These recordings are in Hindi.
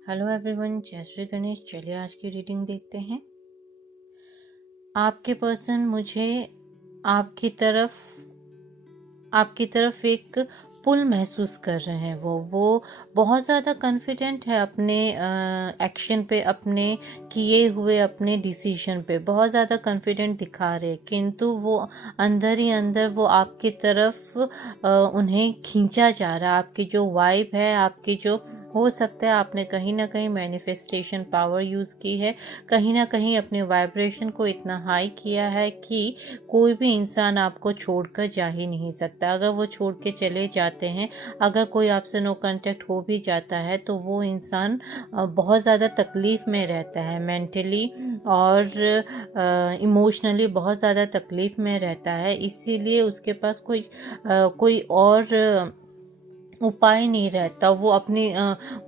हेलो एवरीवन, जय श्री गणेश। चलिए आज की रीडिंग देखते हैं। आपके पर्सन मुझे आपकी तरफ आपकी तरफ एक पुल महसूस कर रहे हैं। वो बहुत ज़्यादा कॉन्फिडेंट है अपने एक्शन पे, अपने किए हुए अपने डिसीजन पे बहुत ज़्यादा कॉन्फिडेंट दिखा रहे, किंतु वो अंदर ही अंदर वो आपकी तरफ उन्हें खींचा जा रहा है। आपकी जो वाइब है, आपकी जो हो सकता है आपने कहीं ना कहीं मैनिफेस्टेशन पावर यूज़ की है, कहीं ना कहीं अपने वाइब्रेशन को इतना हाई किया है कि कोई भी इंसान आपको छोड़कर जा ही नहीं सकता। अगर वो छोड़ के चले जाते हैं, अगर कोई आपसे नो कांटेक्ट हो भी जाता है, तो वो इंसान बहुत ज़्यादा तकलीफ़ में रहता है, मेंटली और इमोशनली बहुत ज़्यादा तकलीफ़ में रहता है। इसीलिए उसके पास कोई और उपाय नहीं रहता। वो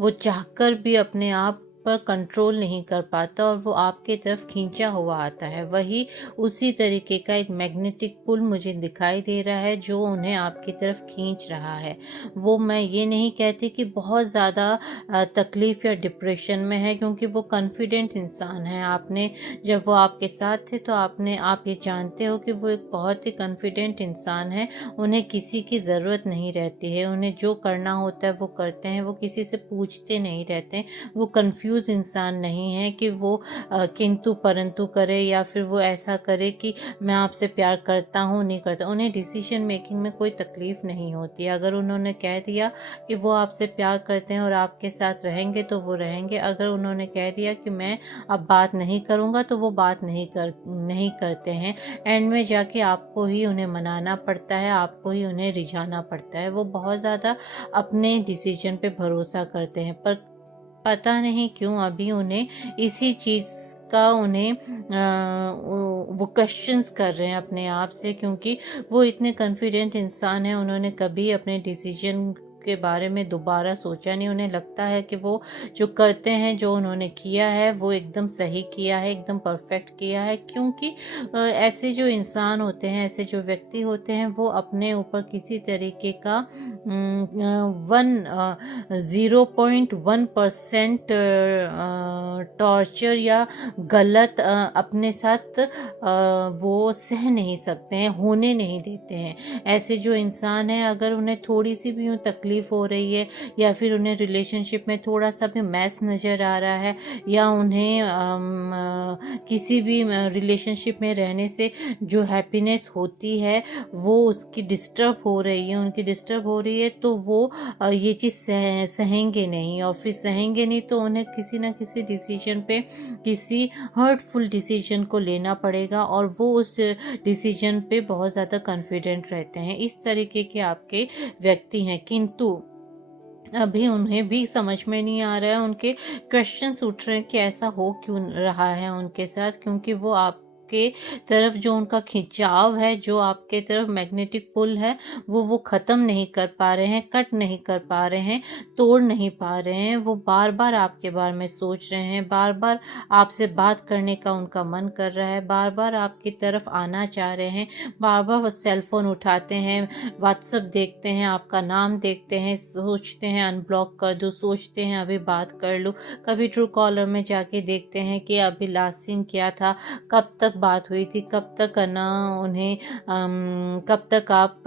वो चाहकर भी अपने आप पर कंट्रोल नहीं कर पाता और वो आपके तरफ खींचा हुआ आता है। वही उसी तरीके का एक मैग्नेटिक पुल मुझे दिखाई दे रहा है जो उन्हें आपकी तरफ खींच रहा है। वो, मैं ये नहीं कहती कि बहुत ज़्यादा तकलीफ़ या डिप्रेशन में है, क्योंकि वो कॉन्फिडेंट इंसान है। आपने जब वो आपके साथ थे तो आप ये जानते हो कि वो एक बहुत ही कॉन्फिडेंट इंसान है। उन्हें किसी की ज़रूरत नहीं रहती है, उन्हें जो करना होता है वो करते हैं, वो किसी से पूछते नहीं रहते। वो कंफ्यूज इंसान नहीं है कि वो किंतु परंतु करे या फिर वो ऐसा करे कि मैं आपसे प्यार करता हूँ नहीं करता। उन्हें डिसीजन मेकिंग में कोई तकलीफ़ नहीं होती है। अगर उन्होंने कह दिया कि वो आपसे प्यार करते हैं और आपके साथ रहेंगे तो वो रहेंगे। अगर उन्होंने कह दिया कि मैं अब बात नहीं करूँगा तो वो बात नहीं करते हैं। एंड में जाके आपको ही उन्हें मनाना पड़ता है, आपको ही उन्हें रिझाना पड़ता है। वो बहुत ज़्यादा अपने डिसीजन पे भरोसा करते हैं, पर पता नहीं क्यों अभी उन्हें इसी चीज़ का वो क्वेश्चंस कर रहे हैं अपने आप से, क्योंकि वो इतने कॉन्फिडेंट इंसान हैं। उन्होंने कभी अपने डिसीजन के बारे में दोबारा सोचा नहीं। उन्हें लगता है कि वो जो करते हैं, जो उन्होंने किया है, वो एकदम सही किया है, एकदम परफेक्ट किया है। क्योंकि ऐसे जो इंसान होते हैं, ऐसे जो व्यक्ति होते हैं, वो अपने ऊपर किसी तरीके का 0.1% टॉर्चर या गलत अपने साथ वो सह नहीं सकते हैं, होने नहीं देते हैं। ऐसे जो इंसान हैं, अगर उन्हें थोड़ी सी भी यूँ तकलीफ़ हो रही है या फिर उन्हें रिलेशनशिप में थोड़ा सा भी मैस नज़र आ रहा है, या उन्हें किसी भी रिलेशनशिप में रहने से जो हैप्पीनेस होती है वो उसकी डिस्टर्ब हो रही है, उनकी डिस्टर्ब हो रही है, तो वो ये चीज़ सहेंगे नहीं। और फिर सहेंगे नहीं तो उन्हें किसी ना किसी डिसीजन पे, किसी हर्टफुल डिसीजन को लेना पड़ेगा, और वो उस डिसीजन पे बहुत ज़्यादा कॉन्फिडेंट रहते हैं। इस तरीके के आपके व्यक्ति हैं, किंतु अभी उन्हें भी समझ में नहीं आ रहा है। उनके क्वेश्चंस उठ रहे हैं कि ऐसा हो क्यों रहा है उनके साथ, क्योंकि वो आपके तरफ जो उनका खिंचाव है, जो आपके तरफ मैग्नेटिक पुल है, वो ख़त्म नहीं कर पा रहे हैं, कट नहीं कर पा रहे हैं, तोड़ नहीं पा रहे हैं। वो बार बार आपके बारे में सोच रहे हैं, बार बार आपसे बात करने का उनका मन कर रहा है, बार बार आपकी तरफ आना चाह रहे हैं, बार बार वो सेल फोन उठाते हैं, व्हाट्सअप देखते हैं, आपका नाम देखते हैं, सोचते हैं अनब्लॉक कर दूँ, सोचते हैं अभी बात कर लूँ। कभी ट्रू कॉलर में जाके देखते हैं कि अभी लास्ट सीन क्या था, कब तक बात हुई थी, कब तक ना उन्हें कब तक आप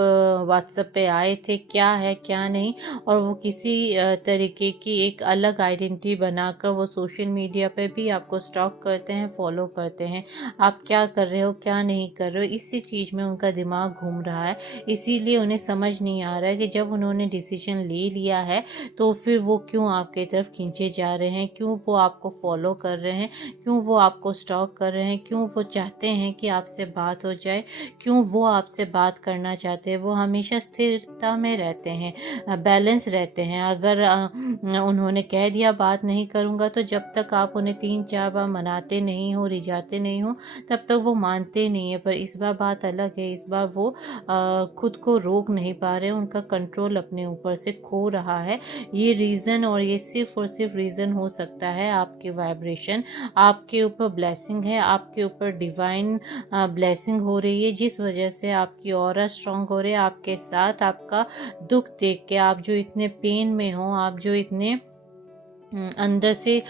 व्हाट्सएप पे आए थे, क्या है क्या नहीं। और वो किसी तरीके की एक अलग आइडेंटिटी बनाकर वो सोशल मीडिया पे भी आपको स्टॉक करते हैं, फॉलो करते हैं, आप क्या कर रहे हो क्या नहीं कर रहे हो। इसी चीज़ में उनका दिमाग घूम रहा है। इसीलिए उन्हें समझ नहीं आ रहा है कि जब उन्होंने डिसीजन ले लिया है तो फिर वो क्यों आपके तरफ खींचे जा रहे हैं, क्यों वो आपको फॉलो कर रहे हैं, क्यों वो आपको स्टॉक कर रहे हैं, क्यों वो चाहते हैं कि आपसे बात हो जाए, क्यों वो आपसे बात करना चाहते हैं। वो हमेशा स्थिरता में रहते हैं, बैलेंस रहते हैं। अगर उन्होंने कह दिया बात नहीं करूँगा, तो जब तक आप उन्हें 3-4 बार मनाते नहीं हो, रिझाते नहीं हो, तब तक वो मानते नहीं है। पर इस बार बात अलग है। इस बार वो खुद को रोक नहीं पा रहे, उनका कंट्रोल अपने ऊपर से खो रहा है। ये रीज़न, और ये सिर्फ और सिर्फ रीज़न हो सकता है आपके वाइब्रेशन, आपके ऊपर ब्लेसिंग है, आपके ऊपर डिवाइन ब्लेसिंग हो रही है, जिस वजह से आपकी ऑरा स्ट्रांग हो रही है। आपके साथ आपका दुख देख के, आप जो इतने पेन में हो, आप जो इतने अंदर से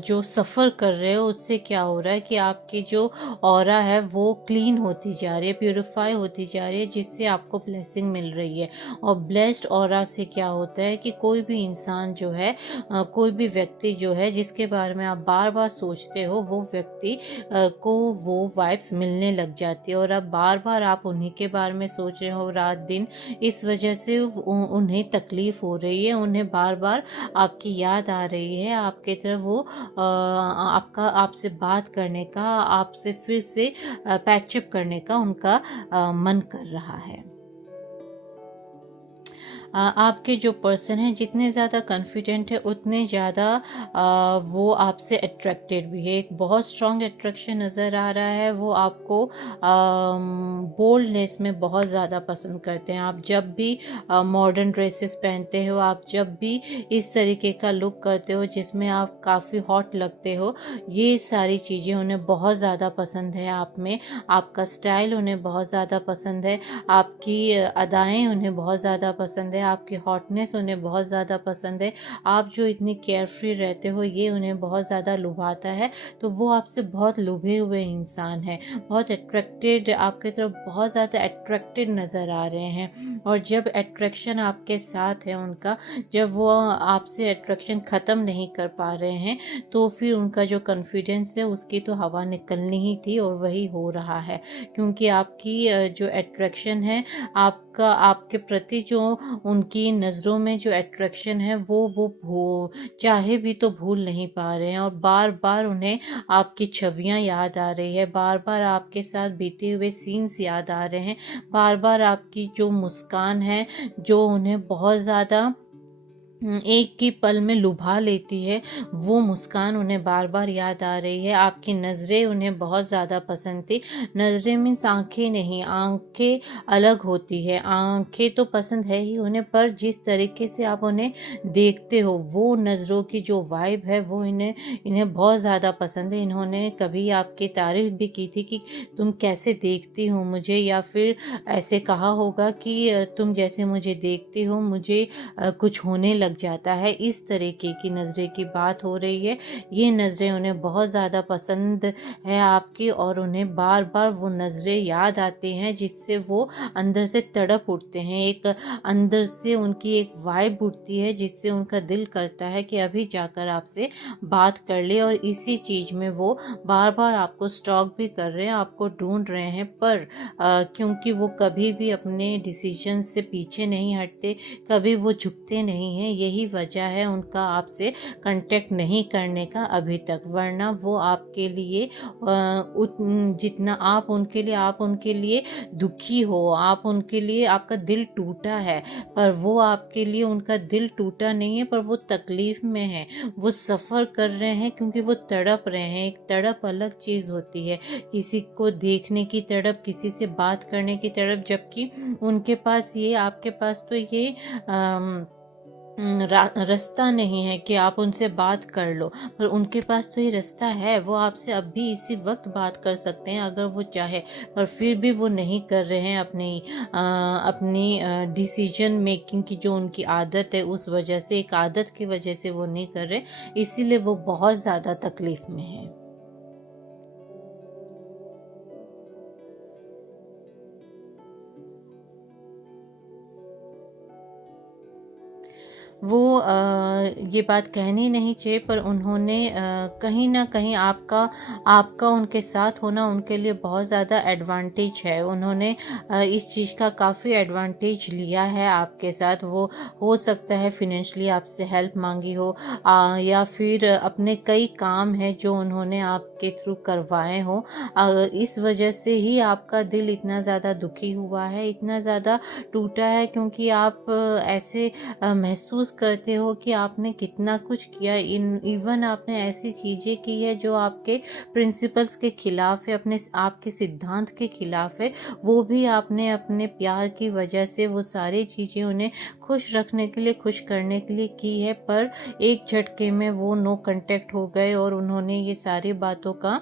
जो सफ़र कर रहे हो उससे क्या हो रहा है कि आपकी जो ऑरा है वो क्लीन होती जा रही है, प्यूरिफाई होती जा रही है, जिससे आपको ब्लेसिंग मिल रही है। और ब्लेस्ड ऑरा से क्या होता है कि कोई भी इंसान जो है, कोई भी व्यक्ति जो है जिसके बारे में आप बार बार सोचते हो, वो व्यक्ति को वो वाइब्स मिलने लग जाती है। और अब बार बार आप उन्हीं के बारे में सोच रहे हो रात दिन, इस वजह से उन्हें तकलीफ़ हो रही है, उन्हें बार बार आपकी याद आ रही है, आपके तरफ वो आपका आपसे बात करने का, आपसे फिर से पैचअप करने का उनका मन कर रहा है। आपके जो पर्सन हैं जितने ज़्यादा कॉन्फिडेंट है उतने ज़्यादा वो आपसे अट्रैक्टेड भी है। एक बहुत स्ट्रॉन्ग अट्रैक्शन नज़र आ रहा है। वो आपको बोल्डनेस में बहुत ज़्यादा पसंद करते हैं। आप जब भी मॉडर्न ड्रेसेस पहनते हो, आप जब भी इस तरीके का लुक करते हो जिसमें आप काफ़ी हॉट लगते हो, ये सारी चीज़ें उन्हें बहुत ज़्यादा पसंद है आप में। आपका स्टाइल उन्हें बहुत ज़्यादा पसंद है, आपकी अदाएँ उन्हें बहुत ज़्यादा पसंद है, आपकी हॉटनेस उन्हें बहुत ज़्यादा पसंद है। आप जो इतनी केयरफ्री रहते हो ये उन्हें बहुत ज़्यादा लुभाता है। तो वो आपसे बहुत लुभे हुए इंसान हैं, बहुत अट्रैक्टेड, आपकी तरफ बहुत ज़्यादा अट्रैक्टेड नज़र आ रहे हैं। और जब अट्रैक्शन आपके साथ है उनका, जब वो आपसे अट्रैक्शन ख़त्म नहीं कर पा रहे हैं, तो फिर उनका जो कॉन्फिडेंस है उसकी तो हवा निकलनी ही थी, और वही हो रहा है। क्योंकि आपकी जो अट्रैक्शन है, आपका आपके प्रति जो उनकी नज़रों में जो अट्रैक्शन है वो चाहे भी तो भूल नहीं पा रहे हैं। और बार बार उन्हें आपकी छवियां याद आ रही है, बार बार आपके साथ बीते हुए सीन्स याद आ रहे हैं, बार बार आपकी जो मुस्कान है जो उन्हें बहुत ज़्यादा एक ही पल में लुभा लेती है, वो मुस्कान उन्हें बार बार याद आ रही है। आपकी नज़रें उन्हें बहुत ज़्यादा पसंद थी। नज़रें मीन्स आंखें नहीं, आंखें अलग होती है, आंखें तो पसंद है ही उन्हें, पर जिस तरीके से आप उन्हें देखते हो, वो नज़रों की जो वाइब है वो इन्हें इन्हें बहुत ज़्यादा पसंद है। इन्होंने कभी आपकी तारीफ़ भी की थी कि तुम कैसे देखती हो मुझे, या फिर ऐसे कहा होगा कि तुम जैसे मुझे देखती हो मुझे कुछ होने लग जाता है। इस तरीके की नज़रें की बात हो रही है। ये नज़रें उन्हें बहुत ज़्यादा पसंद है आपकी, और उन्हें बार बार वो नज़रें याद आती हैं, जिससे वो अंदर से तड़प उठते हैं। एक अंदर से उनकी एक वाइब उठती है, जिससे उनका दिल करता है कि अभी जाकर आपसे बात कर ले। और इसी चीज़ में वो बार बार आपको स्टॉक भी कर रहे हैं, आपको ढूंढ रहे हैं, पर क्योंकि वो कभी भी अपने डिसीजन से पीछे नहीं हटते, कभी वो झुकते नहीं हैं, यही वजह है उनका आपसे कांटेक्ट नहीं करने का अभी तक। वरना वो आपके लिए जितना आप उनके लिए दुखी हो, आप उनके लिए आपका दिल टूटा है, पर वो आपके लिए उनका दिल टूटा नहीं है, पर वो तकलीफ में है, वो सफ़र कर रहे हैं क्योंकि वो तड़प रहे हैं। एक तड़प अलग चीज़ होती है, किसी को देखने की तड़प, किसी से बात करने की तड़प, जबकि उनके पास ये, आपके पास तो ये रास्ता नहीं है कि आप उनसे बात कर लो, पर उनके पास तो ये रास्ता है। वो आपसे अभी इसी वक्त बात कर सकते हैं अगर वो चाहे, पर फिर भी वो नहीं कर रहे हैं। अपनी डिसीजन मेकिंग की जो उनकी आदत है, उस वजह से, एक आदत की वजह से वो नहीं कर रहे, इसीलिए वो बहुत ज़्यादा तकलीफ में है। वो ये बात कहनी नहीं चाहिए, पर उन्होंने कहीं न कहीं आपका आपका उनके साथ होना उनके लिए बहुत ज़्यादा एडवांटेज है। उन्होंने इस चीज़ का काफ़ी एडवांटेज लिया है आपके साथ। वो हो सकता है फ़ाइनेंशियली आपसे हेल्प मांगी हो, या फिर अपने कई काम हैं जो उन्होंने आपके थ्रू करवाए हों। इस वजह से ही आपका दिल इतना ज़्यादा दुखी हुआ है, इतना ज़्यादा टूटा है, क्योंकि आप ऐसे महसूस करते हो कि आपने कितना कुछ किया। इवन आपने ऐसी चीज़ें की है जो आपके प्रिंसिपल्स के खिलाफ है, अपने आपके सिद्धांत के खिलाफ है, वो भी आपने अपने प्यार की वजह से वो सारी चीज़ें उन्हें खुश रखने के लिए, खुश करने के लिए की है। पर एक झटके में वो नो कांटेक्ट हो गए, और उन्होंने ये सारी बातों का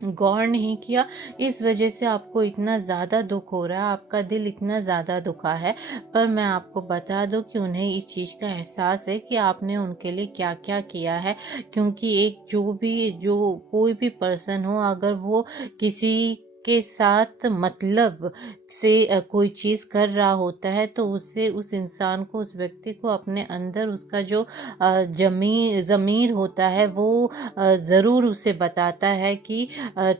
गौर नहीं किया, इस वजह से आपको इतना ज़्यादा दुख हो रहा है, आपका दिल इतना ज़्यादा दुखा है। पर मैं आपको बता दूं कि उन्हें इस चीज़ का एहसास है कि आपने उनके लिए क्या क्या किया है। क्योंकि एक जो कोई भी पर्सन हो, अगर वो किसी के साथ मतलब से कोई चीज़ कर रहा होता है, तो उससे उस इंसान को, उस व्यक्ति को अपने अंदर उसका जो ज़मीर होता है वो ज़रूर उसे बताता है कि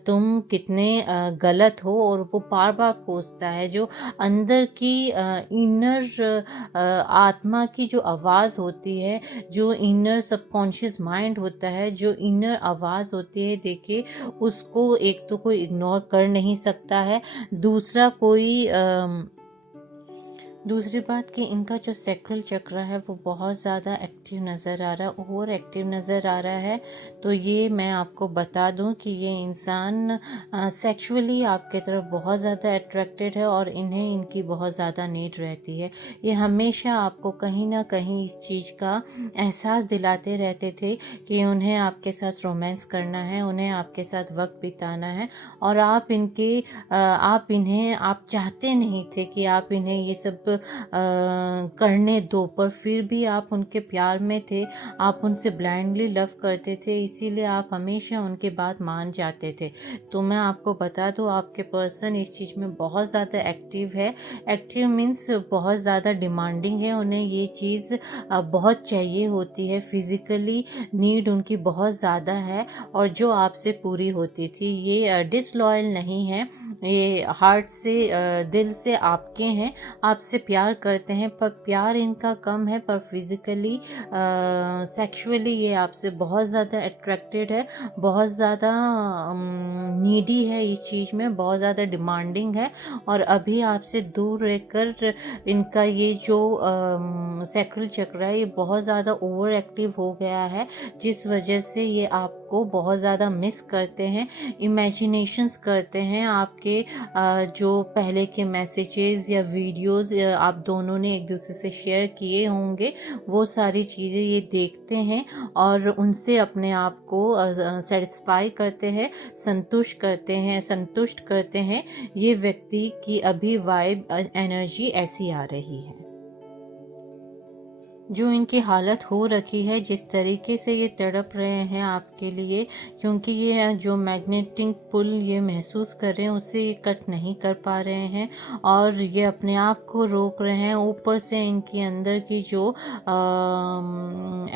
तुम कितने गलत हो, और वो बार बार कोसता है। जो अंदर की इनर आत्मा की जो आवाज़ होती है, जो इनर सबकॉन्शियस माइंड होता है, जो इनर आवाज़ होती है, देखिए उसको एक तो कोई इग्नोर कर नहीं सकता है। दूसरा कोई दूसरी बात कि इनका जो सैक्रल चक्र है वो बहुत ज़्यादा एक्टिव नज़र आ रहा है, ओवर एक्टिव नज़र आ रहा है। तो ये मैं आपको बता दूं कि ये इंसान सेक्सुअली आपके तरफ बहुत ज़्यादा अट्रैक्टेड है, और इन्हें इनकी बहुत ज़्यादा नीड रहती है। ये हमेशा आपको कहीं ना कहीं इस चीज़ का एहसास दिलाते रहते थे कि उन्हें आपके साथ रोमांस करना है, उन्हें आपके साथ वक्त बिताना है, और आप चाहते नहीं थे कि आप इन्हें ये सब करने दो, पर फिर भी आप उनके प्यार में थे, आप उनसे ब्लाइंडली लव करते थे, इसीलिए आप हमेशा उनके बात मान जाते थे। तो मैं आपको बता दूँ, आपके पर्सन इस चीज़ में बहुत ज़्यादा एक्टिव है। एक्टिव मीन्स बहुत ज़्यादा डिमांडिंग है, उन्हें ये चीज़ बहुत चाहिए होती है, फिज़िकली नीड उनकी बहुत ज़्यादा है, और जो आपसे पूरी होती थी। ये डिसलॉयल नहीं है, ये हार्ट से दिल से आपके हैं, आपसे प्यार करते हैं, पर प्यार इनका कम है, पर फिज़िकली सेक्सुअली ये आपसे बहुत ज़्यादा अट्रैक्टेड है, बहुत ज़्यादा नीडी है इस चीज़ में, बहुत ज़्यादा डिमांडिंग है। और अभी आपसे दूर रहकर इनका ये जो सैक्रल चक्र है, ये बहुत ज़्यादा ओवर एक्टिव हो गया है, जिस वजह से ये आपको बहुत ज़्यादा मिस करते हैं, इमेजिनेशंस करते हैं। आपके जो पहले के मैसेजेस या वीडियोस आप दोनों ने एक दूसरे से शेयर किए होंगे, वो सारी चीज़ें ये देखते हैं, और उनसे अपने आप को सेटिस्फाई करते हैं, संतुष्ट करते हैं। ये व्यक्ति की अभी वाइब एनर्जी ऐसी आ रही है। जो इनकी हालत हो रखी है, जिस तरीके से ये तड़प रहे हैं आपके लिए, क्योंकि ये जो मैग्नेटिक पुल ये महसूस कर रहे हैं, उससे ये कट नहीं कर पा रहे हैं, और ये अपने आप को रोक रहे हैं। ऊपर से इनके अंदर की जो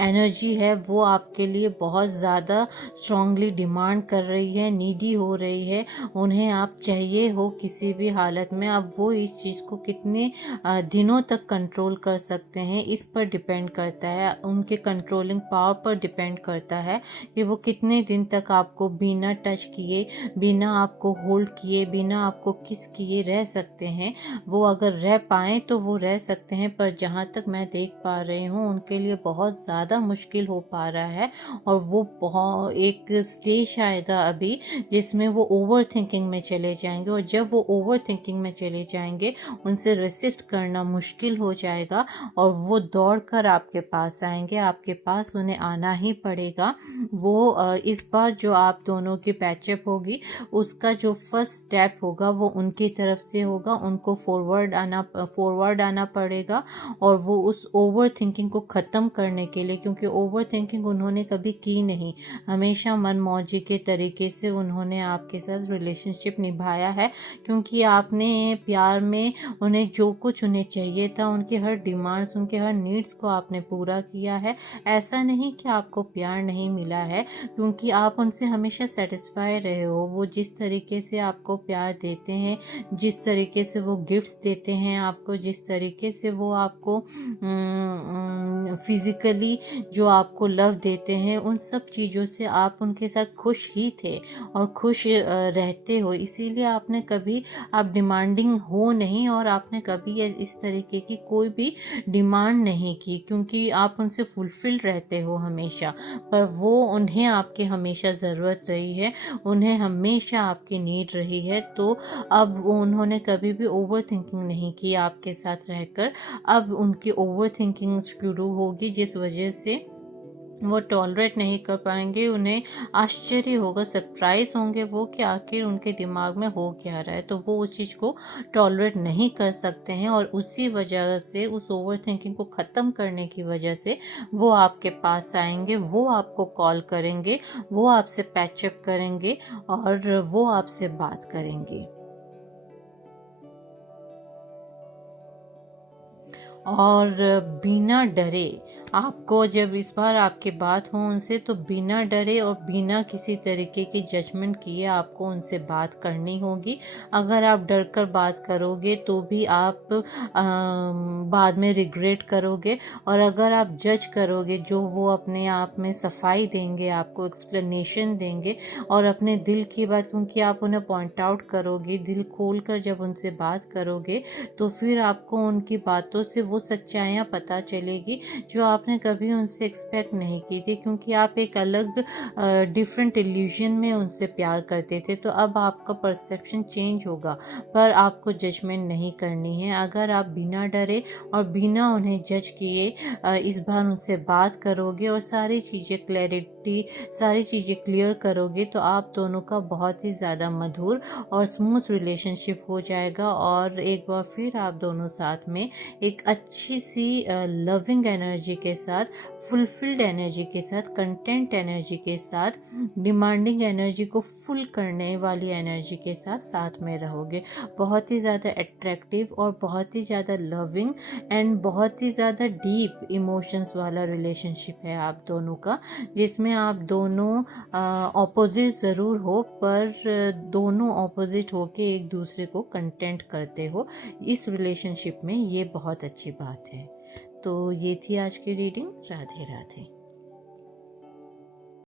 एनर्जी है वो आपके लिए बहुत ज़्यादा स्ट्रांगली डिमांड कर रही है, नीडी हो रही है, उन्हें आप चाहिए हो किसी भी हालत में। अब वो इस चीज़ को कितने दिनों तक कंट्रोल कर सकते हैं, इस पर डिपेंड करता है, उनके कंट्रोलिंग पावर पर डिपेंड करता है कि वो कितने दिन तक आपको बिना टच किए, बिना आपको होल्ड किए, बिना आपको किस किए रह सकते हैं। वो अगर रह पाएँ तो वो रह सकते हैं, पर जहाँ तक मैं देख पा रही हूँ उनके लिए बहुत ज़्यादा मुश्किल हो पा रहा है। और वो बहुत एक स्टेज आएगा अभी जिसमें वो ओवर थिंकिंग में चले जाएंगे, और जब वो ओवर थिंकिंग में चले जाएंगे, उनसे रेसिस्ट करना मुश्किल हो जाएगा, और वो दौड़ कर आपके पास आएंगे, आपके पास उन्हें आना ही पड़ेगा। वो इस बार जो आप दोनों की पैचअप होगी, उसका जो फर्स्ट स्टेप होगा वो उनकी तरफ से होगा, उनको फॉरवर्ड आना पड़ेगा, और वो उस ओवर थिंकिंग को ख़त्म करने के लिए, क्योंकि ओवर थिंकिंग उन्होंने कभी की नहीं, हमेशा मनमौजी के तरीके से उन्होंने आपके साथ रिलेशनशिप निभाया है, क्योंकि आपने प्यार में उन्हें जो कुछ उन्हें चाहिए था, उनकी हर डिमांड्स, उनके हर नीड्स को आपने पूरा किया है। ऐसा नहीं कि आपको प्यार नहीं मिला है, क्योंकि आप उनसे हमेशा सेटिस्फाई रहे हो। वो जिस तरीके से आपको प्यार देते हैं, जिस तरीके से वो गिफ्ट्स देते हैं आपको, जिस तरीके से वो आपको फिज़िकली जो आपको लव देते हैं, उन सब चीज़ों से आप उनके साथ खुश ही थे और खुश रहते हो। इसीलिए आपने कभी, आप डिमांडिंग हो नहीं, और आपने कभी इस तरीके की कोई भी डिमांड नहीं की, क्योंकि आप उनसे फुलफिल रहते हो हमेशा। पर वो, उन्हें आपकी हमेशा ज़रूरत रही है, उन्हें हमेशा आपकी नीड रही है। तो अब वो, उन्होंने कभी भी ओवर थिंकिंग नहीं की आपके साथ रहकर। अब उनकी ओवर थिंकिंग शुरू होगी, जिस वजह से वो टॉलरेट नहीं कर पाएंगे, उन्हें आश्चर्य होगा, सरप्राइज होंगे वो कि आखिर उनके दिमाग में हो क्या रहा है। तो वो उस चीज़ को टॉलरेट नहीं कर सकते हैं और उसी वजह से, उस ओवर थिंकिंग को ख़त्म करने की वजह से वो आपके पास आएंगे, वो आपको कॉल करेंगे, वो आपसे पैचअप करेंगे और वो आपसे बात करेंगे। और बिना डरे, आपको जब इस बार आपकी बात हो उनसे, तो बिना डरे और बिना किसी तरीके की जजमेंट किए आपको उनसे बात करनी होगी। अगर आप डर कर बात करोगे तो भी आप बाद में रिग्रेट करोगे, और अगर आप जज करोगे, जो वो अपने आप में सफाई देंगे, आपको एक्सप्लेनेशन देंगे और अपने दिल की बात, क्योंकि आप उन्हें पॉइंट आउट करोगे, दिल खोल कर जब उनसे बात करोगे, तो फिर आपको उनकी बातों से वो सच्चाइयाँ पता चलेगी जो आपने कभी उनसे एक्सपेक्ट नहीं की थी, क्योंकि आप एक अलग डिफरेंट इल्यूजन में उनसे प्यार करते थे। तो अब आपका परसेप्शन चेंज होगा, पर आपको जजमेंट नहीं करनी है। अगर आप बिना डरे और बिना उन्हें जज किए इस बार उनसे बात करोगे और सारी चीज़ें सारी चीज़ें क्लियर करोगे, तो आप दोनों का बहुत ही ज़्यादा मधुर और स्मूथ रिलेशनशिप हो जाएगा। और एक बार फिर आप दोनों साथ में एक अच्छी सी लविंग एनर्जी के साथ, फुलफिल्ड एनर्जी के साथ, कंटेंट एनर्जी के साथ, डिमांडिंग एनर्जी को फुल करने वाली एनर्जी के साथ साथ में रहोगे। बहुत ही ज़्यादा अट्रैक्टिव और बहुत ही ज़्यादा लविंग एंड बहुत ही ज़्यादा डीप इमोशंस वाला रिलेशनशिप है आप दोनों का, जिसमें आप दोनों ऑपोजिट ज़रूर हो, पर दोनों ऑपोजिट होके एक दूसरे को कंटेंट करते हो। इस रिलेशनशिप में ये बहुत अच्छी बात है। तो ये थी आज की रीडिंग। राधे राधे।